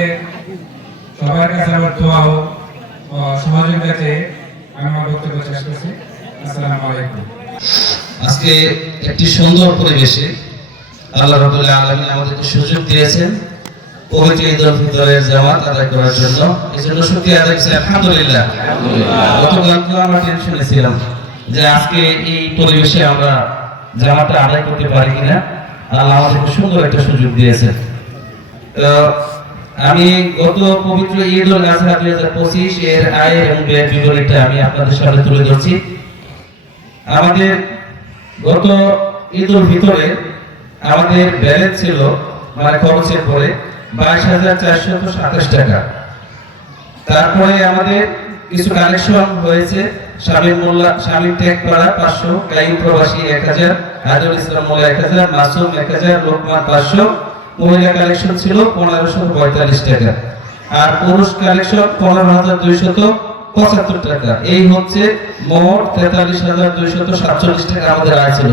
সবাইকে সবার কাছে আমার দোয়া ও সহযোগিতা চেয়ে আমি আমার বক্তব্য শেষ করছি। আসসালামু আলাইকুম। আজকে একটি সুন্দর পরিবেশে আল্লাহ রাব্বুল আলামিন আমাদেরকে সুযোগ দিয়েছেন পবিত্র ঈদুল ফিতরের জামাত আদায় করার জন্য। এই জন্য শুকরিয়া আদায় করছি আলহামদুলিল্লাহ। গতকালকে আমরা টেনশনে ছিলাম যে আজকে এই পরিবেশে আমরা জামাতটা আদায় করতে পারি কিনা। আল্লাহ আমাদেরকে সুন্দর একটা সুযোগ দিয়েছেন। তো আমি গত পবিত্র ঈদুল আজহা 2025 এর আয়ের এবং ব্যয়ের বিবরণীটা আমি আপনাদের সামনে তুলে ধরছি। আমাদের গত ঈদুল ফিতরে আমাদের ব্যালেন্স ছিল মানে খরচের পরে 22,427 টাকা। তারপরে আমাদের কিছু কালেকশন হয়েছে। শামীম মোল্লা, শামীম টেকপাড়া 500, কাইম প্রবাসী 1000, আদিউল ইসলাম মোল্লা 1000, মাসুম 1000, লোকমান 500। মহিলা কালেকশন ছিল 1545 টাকা আর পুরুষ কালেকশন 15,275 টাকা। এই হচ্ছে মোট 43,247 টাকা আমাদের আয় ছিল।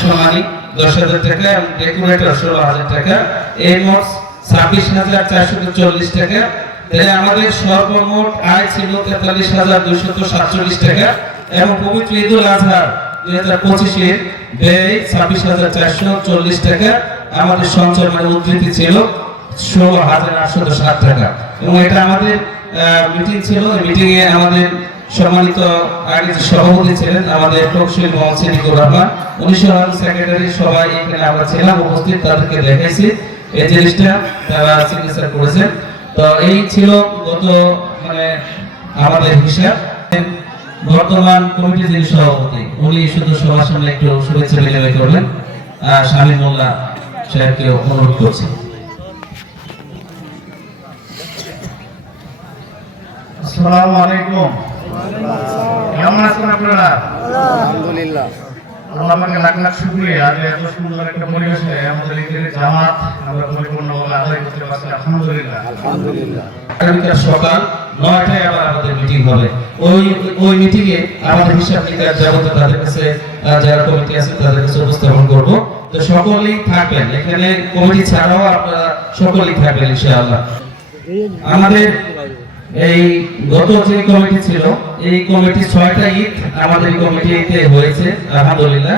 সোনালী 10,000 টাকা এবং ডেকোরেটর 16,000 টাকা। এই মোট 26,440 টাকা। তাহলে আমাদের সর্বমোট আয় ছিল 43,247 টাকা এবং পবিত্র ঈদুল আজহা 2025 এর ব্যয় 26,440 টাকা। আমাদের সঞ্চয় মানে উদ্ধৃতি ছিল 16,807 টাকা এবং এটা আমাদের মিটিং ছিল। মিটিং এ আমাদের সম্মানিত আগে যে সভাপতি ছিলেন আমাদের প্রকৌশলী মোহাম্মদ সিদ্দিকুর রহমান, উনি সহ সেক্রেটারি সবাই এখানে আমরা ছিলাম উপস্থিত, তাদেরকে দেখাইছি এই জিনিসটা, তারা সিগনেচার করেছেন। তো এই ছিল গত মানে আমাদের হিসাব। বর্তমান কমিটির যিনি সভাপতি উনি শুধু সবার সামনে একটু শুভেচ্ছা বিনিময় করবেন। শামীম মোল্লা সাহেবকে অনুরোধ করছি। আসসালামু আলাইকুম। কেমন আছেন আপনারা? আলহামদুলিল্লাহ। আল্লাহ পাকের লাখ লাখ শুকরিয়া যে এত সুন্দর একটা পরিবেশে আমাদের ঈদের জামাত আমরা পরিপূর্ণভাবে আদায় করতে পারছি। আলহামদুলিল্লাহ। আলহামদুলিল্লাহ। আগামীকাল সকাল 9টায় আবার আমাদের মিটিং হবে। ওই মিটিং এ আমাদের হিসাব নিকাশ যাবতীয় তাদের কাছে যারা কমিটি আছে তাদের কাছে উপস্থাপন করব। তো সকলেই থাকবেন এখানে, কমিটি ছাড়াও আপনারা সকলেই থাকবেন ইনশাআল্লাহ। আমাদের এই গত যে কমিটি ছিল এই কমিটি 6টা ঈদ আমাদের কমিটিতে হয়েছে আলহামদুলিল্লাহ।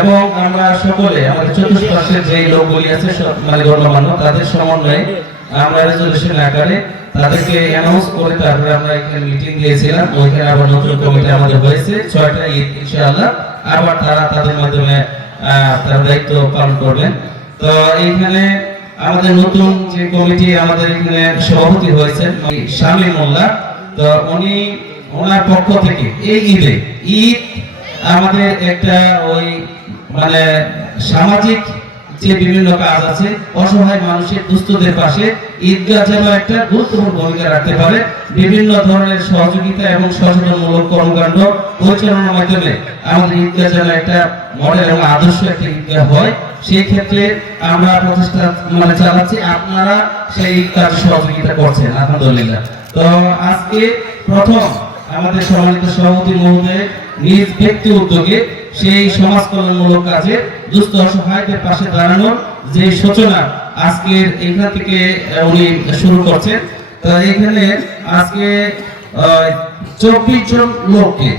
এবং আমরা সকলে আমাদের চতুর্পাশের যে লোকগুলি আছে মানে গণ্যমান্য তাদের সমন্বয়ে আমরা রেজলিউশন আকারে তাদেরকে অ্যানাউন্স করে তারপরে আমরা এখানে মিটিং দিয়েছিলাম। ওইখানে আবার নতুন কমিটি আমাদের হয়েছে 6টা ঈদ ইনশাআল্লাহ। আবার তারা তাদের মাধ্যমে তার দায়িত্ব পালন করবেন। তো এইখানে আমাদের নতুন যে কমিটি আমাদের এখানে সভাপতি হয়েছেন শামীম মোল্লা, তো উনি ওনার পক্ষ থেকে এই ঈদ আমাদের একটা ওই মানে সামাজিক যে বিভিন্ন কাজ আছে অসহায় মানুষের দুস্থদের পাশে ঈদগাহ যেন একটা গুরুত্বপূর্ণ ভূমিকা রাখতে পারে। বিভিন্ন ধরনের সহযোগিতা এবং সচেতনমূলক কর্মকাণ্ড পরিচালনার মাধ্যমে আমাদের ঈদগাহ যেন একটা মডেল এবং আদর্শ একটা ঈদগাহ হয়, সেই ক্ষেত্রে আমরা প্রচেষ্টা মানে চালাচ্ছি। আপনারা সেই কাজ সহযোগিতা করছেন আলহামদুলিল্লাহ। তো আজকে প্রথম আমাদের সম্মানিত সভাপতি মহোদয় নিজ ব্যক্তি উদ্যোগে সেই সমাজ কল্যাণমূলক কাজে দুস্থ অসহায়দের পাশে দাঁড়ানোর যে সূচনা আজকের এখান থেকে উনি শুরু করছেন। তো এখানে আজকে 24 জন লোককে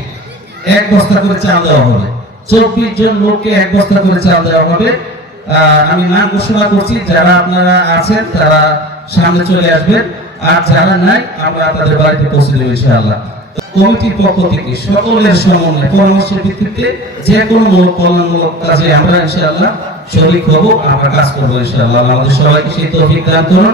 1 বস্তা করে চাল দেওয়া হবে। 24 জন লোককে 1 বস্তা করে চাল দেওয়া হবে। আমি নাম ঘোষণা করছি, যারা আপনারা আছেন তারা সামনে চলে আসবেন, আর যারা নাই আমরা তাদের বাড়িতে পৌঁছে দেব ইনশাআল্লাহ। কমিটির পক্ষ থেকে সকলের সমন্বয় পরামর্শের ভিত্তিতে যে কোনো কল্যাণমূলক কাজে আমরা ইনশাআল্লাহ শরীক হব, আমরা কাজ করবো ইনশাআল্লাহ। আমাদের সবাইকে সেই তৌফিক দান করুন।